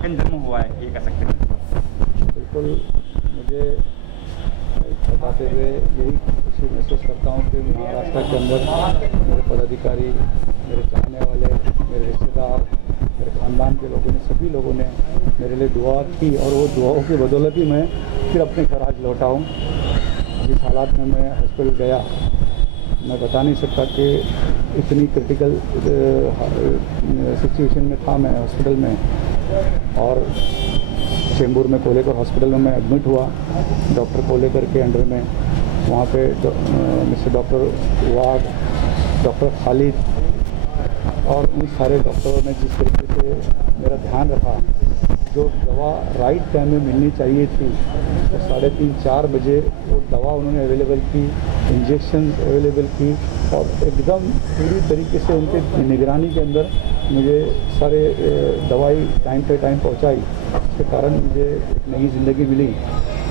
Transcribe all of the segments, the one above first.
Second जन्म हुआ है, ये कह सकते हैं। बिल्कुल, मुझे बताते हुए यही खुशी महसूस करता हूँ कि महाराष्ट्र के अंदर मेरे पदाधिकारी, मेरे चाहने वाले, मेरे रिश्तेदार, मेरे ख़ानदान के लोगों ने, सभी लोगों ने मेरे लिए दुआ की और वो दुआओं की बदौलत ही मैं फिर अपने घर आज लौटा हूँ। जिस हालात में मैं हॉस्पिटल गया, मैं बता नहीं सकता कि इतनी क्रिटिकल सिचुएशन में था मैं हॉस्पिटल में। और चेंबूर में कोलेकर हॉस्पिटल में मैं एडमिट हुआ, डॉक्टर कोलेकर के अंडर में। वहाँ पे मिस्टर डॉक्टर वाग, डॉक्टर खालिद और उन सारे डॉक्टरों ने जिस तरीके से मेरा ध्यान रखा, जो दवा राइट टाइम में मिलनी चाहिए थी, तो 3:30-4 बजे वो दवा उन्होंने अवेलेबल की, इंजेक्शन अवेलेबल की और एकदम पूरी तरीके से उनके निगरानी के अंदर मुझे सारे दवाई टाइम पे टाइम पहुंचाई। इसके कारण मुझे एक नई ज़िंदगी मिली।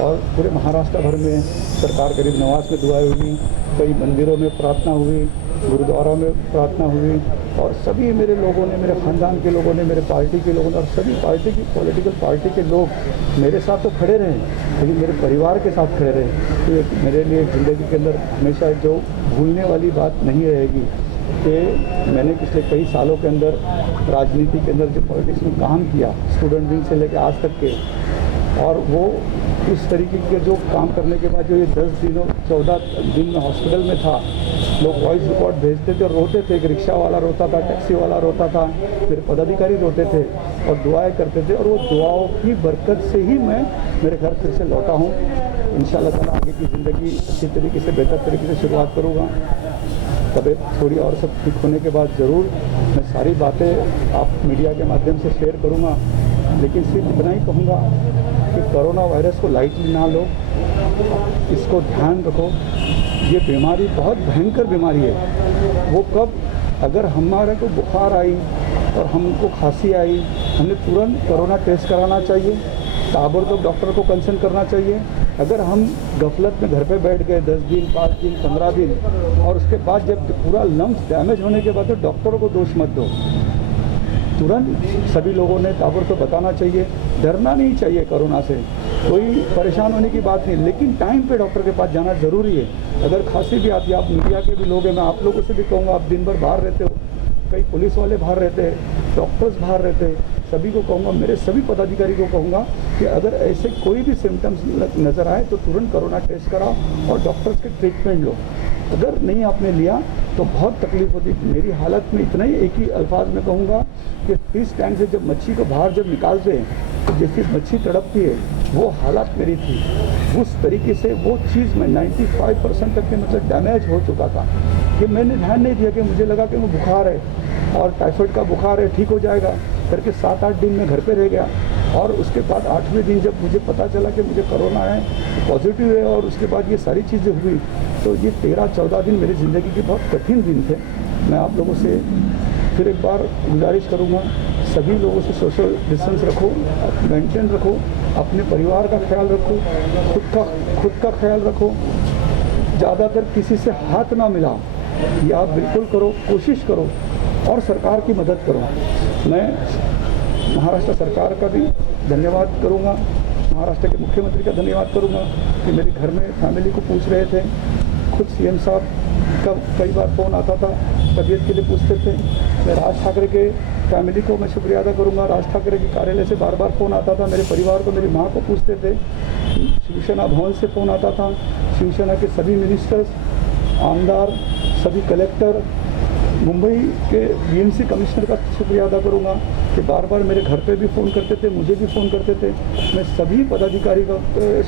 और पूरे महाराष्ट्र भर में सरकार गरीब नवाज में दुआएं हुई, कई मंदिरों में प्रार्थना हुई, गुरुद्वारा में प्रार्थना हुई और सभी मेरे लोगों ने, मेरे ख़ानदान के लोगों ने, मेरे पार्टी के लोगों ने और सभी पार्टी की पॉलिटिकल पार्टी के लोग मेरे साथ तो खड़े रहे, लेकिन मेरे परिवार के साथ खड़े रहे। तो एक मेरे लिए ज़िंदगी के अंदर हमेशा जो भूलने वाली बात नहीं रहेगी कि मैंने पिछले कई सालों के अंदर राजनीति के अंदर जो पॉलिटिक्स में काम किया, स्टूडेंट विंग से लेकर आज तक के, और वो इस तरीके के जो काम करने के बाद जो ये 14 दिन में हॉस्पिटल में था, लोग वॉइस रिकॉर्ड भेजते थे और रोते थे। एक रिक्शा वाला रोता था, टैक्सी वाला रोता था, मेरे पदाधिकारी रोते थे और दुआएं करते थे। और वो दुआओं की बरकत से ही मैं मेरे घर फिर से लौटा हूँ। इंशाल्लाह ताला आगे की ज़िंदगी अच्छी तरीके से, बेहतर तरीके से शुरुआत करूँगा। तबीयत थोड़ी और सब ठीक होने के बाद ज़रूर मैं सारी बातें आप मीडिया के माध्यम से शेयर करूँगा, लेकिन सिर्फ इतना ही कहूँगा कि कोरोना वायरस को लाइटली ना लो, इसको ध्यान रखो। ये बीमारी बहुत भयंकर बीमारी है। वो कब, अगर हमारे को बुखार आई और हमको खांसी आई, हमने तुरंत कोरोना टेस्ट कराना चाहिए, ताबड़तोड़ डॉक्टर को कंसल्ट करना चाहिए। अगर हम गफलत में घर पे बैठ गए 10 दिन, 5 दिन, 15 दिन और उसके बाद जब पूरा लंग्स डैमेज होने के बाद तो डॉक्टरों को दोष मत दो। तुरंत सभी लोगों ने ताबड़तोड़ बताना चाहिए। डरना नहीं चाहिए कोरोना से, कोई परेशान होने की बात नहीं, लेकिन टाइम पे डॉक्टर के पास जाना ज़रूरी है। अगर खांसी भी आती है, आप मीडिया के भी लोग हैं, मैं आप लोगों से भी कहूँगा, आप दिन भर बाहर रहते हो, कई पुलिस वाले बाहर रहते हैं, डॉक्टर्स बाहर रहते हैं, सभी को कहूँगा, मेरे सभी पदाधिकारी को कहूँगा कि अगर ऐसे कोई भी सिम्टम्स नज़र आए तो तुरंत कोरोना टेस्ट कराओ और डॉक्टर्स के ट्रीटमेंट लो। अगर नहीं आपने लिया तो बहुत तकलीफ होती। मेरी हालत में इतना ही एक ही अल्फाज में कहूँगा कि फिश टैंक से जब मच्छी को बाहर जब निकालते हैं तो जैसी मच्छी तड़पती है, वो हालत मेरी थी। उस तरीके से वो चीज़ में 95% तक के मतलब डैमेज हो चुका था कि मैंने ध्यान नहीं दिया, कि मुझे लगा कि वो बुखार है और टाइफाइड का बुखार है, ठीक हो जाएगा करके 7-8 दिन में घर पे रह गया। और उसके बाद 8वें दिन जब मुझे पता चला कि मुझे कोरोना है, पॉजिटिव है, और उसके बाद ये सारी चीज़ें हुई, तो ये 13-14 दिन मेरी ज़िंदगी के बहुत कठिन दिन थे। मैं आप लोगों से फिर एक बार गुजारिश करूँगा, सभी लोगों से सोशल डिस्टेंस रखो, मेंटेन रखो, अपने परिवार का ख्याल रखो, खुद का ख्याल रखो, ज़्यादातर किसी से हाथ ना मिलाओ, ये आप बिल्कुल करो, कोशिश करो और सरकार की मदद करो। मैं महाराष्ट्र सरकार का भी धन्यवाद करूंगा, महाराष्ट्र के मुख्यमंत्री का धन्यवाद करूंगा कि मेरे घर में फैमिली को पूछ रहे थे। खुद सीएम साहब का कई बार फ़ोन आता था, तबीयत के लिए पूछते थे। मैं राज ठाकरे के फैमिली को मैं शुक्रिया अदा करूंगा, राज ठाकरे के कार्यालय से बार बार फ़ोन आता था, मेरे परिवार को, मेरी माँ को पूछते थे। शिवसेना भवन से फ़ोन आता था, शिवसेना के सभी मिनिस्टर्स, आमदार, सभी कलेक्टर, मुंबई के बीएमसी कमिश्नर का शुक्रिया अदा करूंगा कि बार बार मेरे घर पे भी फ़ोन करते थे, मुझे भी फ़ोन करते थे। मैं सभी पदाधिकारी का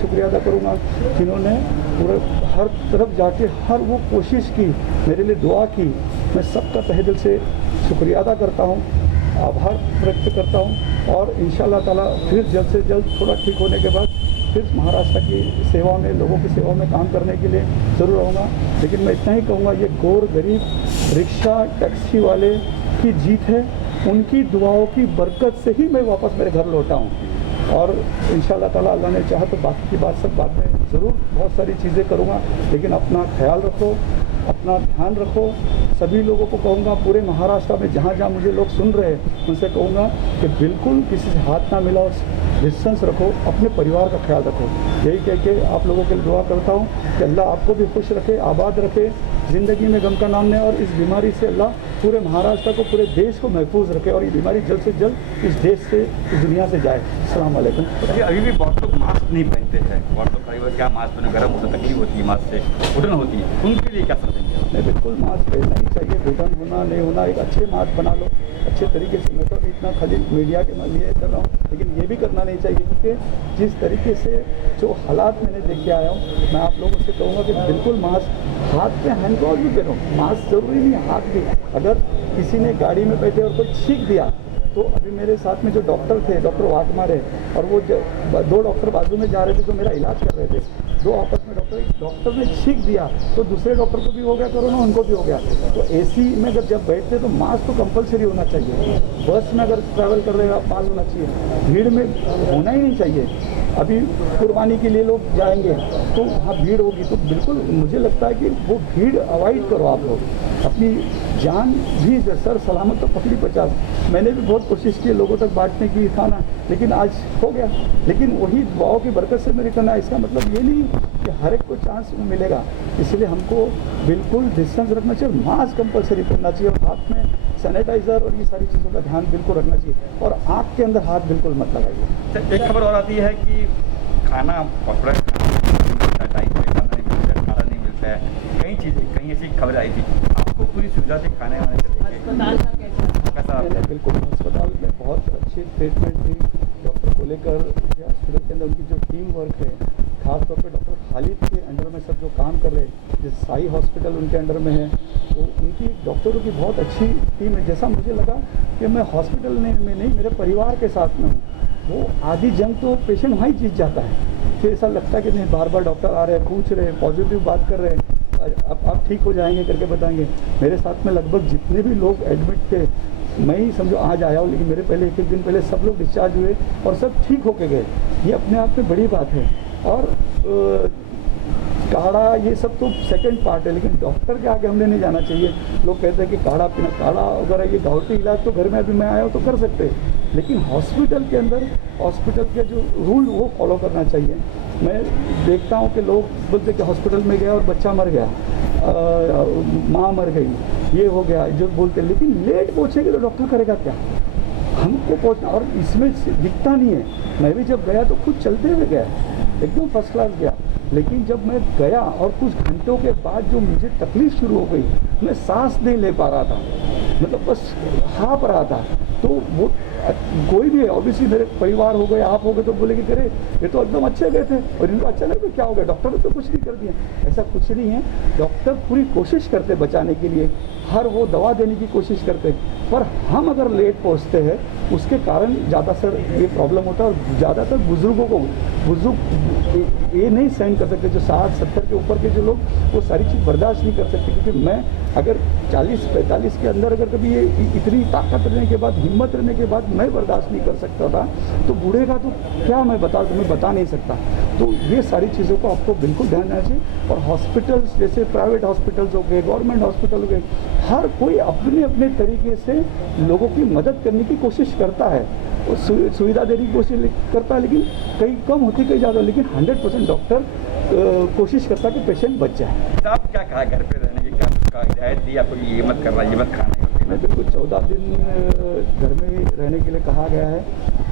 शुक्रिया अदा करूंगा जिन्होंने पूरा हर तरफ जाके हर वो कोशिश की, मेरे लिए दुआ की। मैं सबका तहे दिल से शुक्रिया अदा करता हूँ, आभार व्यक्त करता हूँ और इंशाल्लाह ताला फिर जल्द से जल्द थोड़ा ठीक होने के बाद फिर महाराष्ट्र की सेवा में, लोगों की सेवा में काम करने के लिए ज़रूर रहूँगा। लेकिन मैं इतना ही कहूँगा, ये गोर गरीब रिक्शा टैक्सी वाले की जीत है, उनकी दुआओं की बरकत से ही मैं वापस मेरे घर लौटा हूँ। और इंशाल्लाह ताला अल्लाह ने चाहा तो बाकी की बात सब बाद में ज़रूर बहुत सारी चीज़ें करूँगा। लेकिन अपना ख्याल रखो, अपना ध्यान रखो, सभी लोगों को कहूँगा, पूरे महाराष्ट्र में जहाँ जहाँ मुझे लोग सुन रहे हैं उनसे कहूँगा कि बिल्कुल किसी से हाथ ना मिलाओ, डिस्टेंस रखो, अपने परिवार का ख्याल रखो। यही कह के आप लोगों के लिए दुआ करता हूँ कि अल्लाह आपको भी खुश रखे, आबाद रखे, ज़िंदगी में गम का नाम लें, और इस बीमारी से अल्लाह पूरे महाराष्ट्र को, पूरे देश को महफूज रखे, और ये बीमारी जल्द से जल्द इस देश से, इस दुनिया से जाए। अस्सलाम वालेकुम। अभी भी बहुत लोग मास्क नहीं पहनते हैं, बहुत लोग कई क्या मास्क पहने, गर्म होता, तकलीफ होती है, मास्क से घुटन होती है, उनके लिए क्या समझेंगे? नहीं, बिल्कुल मास्क पहनना ही चाहिए। घुटन होना नहीं होना, एक अच्छे मास्क बना लो अच्छे तरीके से। मैं तो इतना खाली मीडिया के लिए कर रहा हूँ, लेकिन ये भी करना नहीं चाहिए, क्योंकि जिस तरीके से जो हालात मैंने देख के आया हूँ, मैं आप लोगों से कहूँगा कि बिल्कुल मास्क, हाथ में हैंड ग्लोव भी पहनो, मास्क ज़रूरी नहीं है, हाथ भी। अगर किसी ने गाड़ी में बैठे और कोई छींक दिया, तो अभी मेरे साथ में जो डॉक्टर थे, डॉक्टर वाकमार है, और वो दो डॉक्टर बाजू में जा रहे थे जो मेरा इलाज कर रहे थे, दो आपस में डॉक्टर ने छींक दिया तो दूसरे डॉक्टर को भी हो गया कोरोना, उनको भी हो गया। तो एसी में अगर जब बैठते तो मास्क तो कंपलसरी होना चाहिए। बस में अगर ट्रैवल कर रहे हैं मास्क होना चाहिए, भीड़ में होना ही नहीं चाहिए। अभी कुर्बानी के लिए लोग जाएंगे तो वहाँ भीड़ होगी, तो बिल्कुल मुझे लगता है कि वो भीड़ अवॉइड करो आप लोग। अपनी जान भी सर सलामत तो पकड़ी 50। मैंने भी बहुत कोशिश की लोगों तक बांटने की खाना, लेकिन आज हो गया। लेकिन वही दुआओं की बरकत से मेरी करना है, इसका मतलब ये नहीं कि हर एक को चांस मिलेगा। इसलिए हमको बिल्कुल डिस्टेंस रखना चाहिए, मास्क कंपलसरी पहनना चाहिए, और हाथ में सैनिटाइज़र और ये सारी चीज़ों का ध्यान बिल्कुल रखना चाहिए, और आँख के अंदर हाथ बिल्कुल मत लगाइए। एक खबर और आती है कि खाना पकड़ा, टाइम पे खाना नहीं मिलता है, खाना नहीं मिलता है, कई चीज़ें, कई ऐसी खबर आई थी। आपको पूरी सुविधा थी खाने वाने से कैसा? मैंने बिल्कुल अस्पताल में बहुत अच्छी ट्रीटमेंट थी डॉक्टर को लेकर। हॉस्पिटल के अंदर उनकी जो टीम वर्क है, खासतौर पे डॉक्टर खालिद के अंडर में सब जो काम कर रहे हैं, जिस साई हॉस्पिटल उनके अंडर में है, तो उनकी डॉक्टरों की बहुत अच्छी टीम है। जैसा मुझे लगा कि मैं हॉस्पिटल में नहीं, मेरे परिवार के साथ में हूँ। वो आधी जंग तो पेशेंट वहाँ ही जीत जाता है, फिर ऐसा लगता है कि नहीं, बार बार डॉक्टर आ रहे हैं, पूछ रहे हैं, पॉजिटिव बात कर रहे हैं, अब आप ठीक हो जाएंगे करके बताएंगे। मेरे साथ में लगभग जितने भी लोग एडमिट थे, मैं ही समझो आज आया हूँ, लेकिन मेरे पहले एक दिन पहले सब लोग डिस्चार्ज हुए और सब ठीक होके गए। ये अपने आप में बड़ी बात है। और काढ़ा ये सब तो सेकंड पार्ट है, लेकिन डॉक्टर के आगे हमने नहीं जाना चाहिए। लोग कहते हैं कि काढ़ा पीना, काढ़ा वगैरह ये गाँवटी इलाज तो घर में अभी मैं आया हूँ तो कर सकते हैं, लेकिन हॉस्पिटल के अंदर हॉस्पिटल के जो रूल वो फॉलो करना चाहिए। मैं देखता हूँ कि लोग बोलते कि हॉस्पिटल में गया और बच्चा मर गया, माँ मर गई, ये हो गया, जो बोलते, लेकिन लेट पहुँचेंगे तो डॉक्टर करेगा क्या? हमको पहुँचना, और इसमें दिखता नहीं है। मैं भी जब गया तो खुद चलते हुए गया, एकदम फर्स्ट क्लास गया, लेकिन जब मैं गया और कुछ घंटों के बाद जो मुझे तकलीफ शुरू हो गई, मैं सांस नहीं ले पा रहा था, मतलब बस हाँफ रहा था। तो वो कोई भी है, ऑब्वियसली मेरे परिवार हो गए, आप हो गए, तो बोले कि करे ये तो एकदम अच्छे गए थे और इनको अच्छा लगे, क्या हो गया, डॉक्टर ने तो कुछ नहीं कर दिया। ऐसा कुछ नहीं है, डॉक्टर पूरी कोशिश करते बचाने के लिए, हर वो दवा देने की कोशिश करते, पर हम अगर लेट पहुंचते हैं उसके कारण ज़्यादातर ये प्रॉब्लम होता है। और ज़्यादातर बुज़ुर्गों को, बुज़ुर्ग ये नहीं सहन कर सकते, जो 60-70 के ऊपर के जो लोग, वो सारी चीज़ बर्दाश्त नहीं कर सकते। क्योंकि मैं अगर 40-45 के अंदर अगर कभी ये इतनी ताकत रहने के बाद, हिम्मत रहने के बाद मैं बर्दाश्त नहीं कर सकता था, तो बूढ़े का तो क्या मैं बता नहीं सकता। तो ये सारी चीज़ों को आपको बिल्कुल ध्यान देना चाहिए। और हॉस्पिटल्स जैसे प्राइवेट हॉस्पिटल्स हो गए, गवर्नमेंट हॉस्पिटल हो गए, हर कोई अपने अपने तरीके से लोगों की मदद करने की कोशिश करता है, सुविधा देने की कोशिश करता है, लेकिन कई कम होती, कई ज़्यादा, लेकिन 100% डॉक्टर कोशिश करता है कि पेशेंट बच जाए। आप क्या कहा घर पे रहने की, क्या हिदायत दी आपको, ये मत करना, ये मत खाना? मैं बिल्कुल 14 दिन घर में ही रहने के लिए कहा गया है,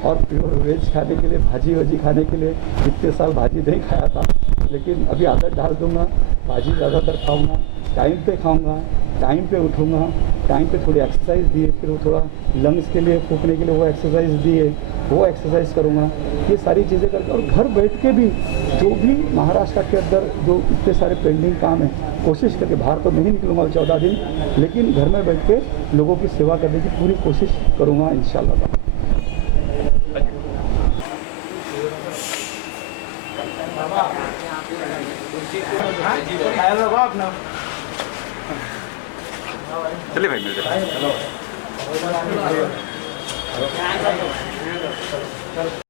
और प्योर वेज खाने के लिए, भाजी वाजी खाने के लिए। इतने साल भाजी नहीं खाया था, लेकिन अभी आदत डाल दूँगा, भाजी ज़्यादातर खाऊँगा, टाइम पे खाऊँगा, टाइम पे उठूँगा, टाइम पे थोड़ी एक्सरसाइज दिए, फिर वो थोड़ा लंग्स के लिए फूंकने के लिए वो एक्सरसाइज दिए, वो एक्सरसाइज करूँगा। ये सारी चीज़ें करके, और घर बैठ के भी जो भी महाराष्ट्र के अंदर जो इतने सारे पेंडिंग काम है, कोशिश करके, बाहर तो नहीं निकलूँगा 14 दिन, लेकिन घर में बैठ के लोगों की सेवा करने की पूरी कोशिश करूँगा इंशाल्लाह। चलिए भाई, मिलते हैं।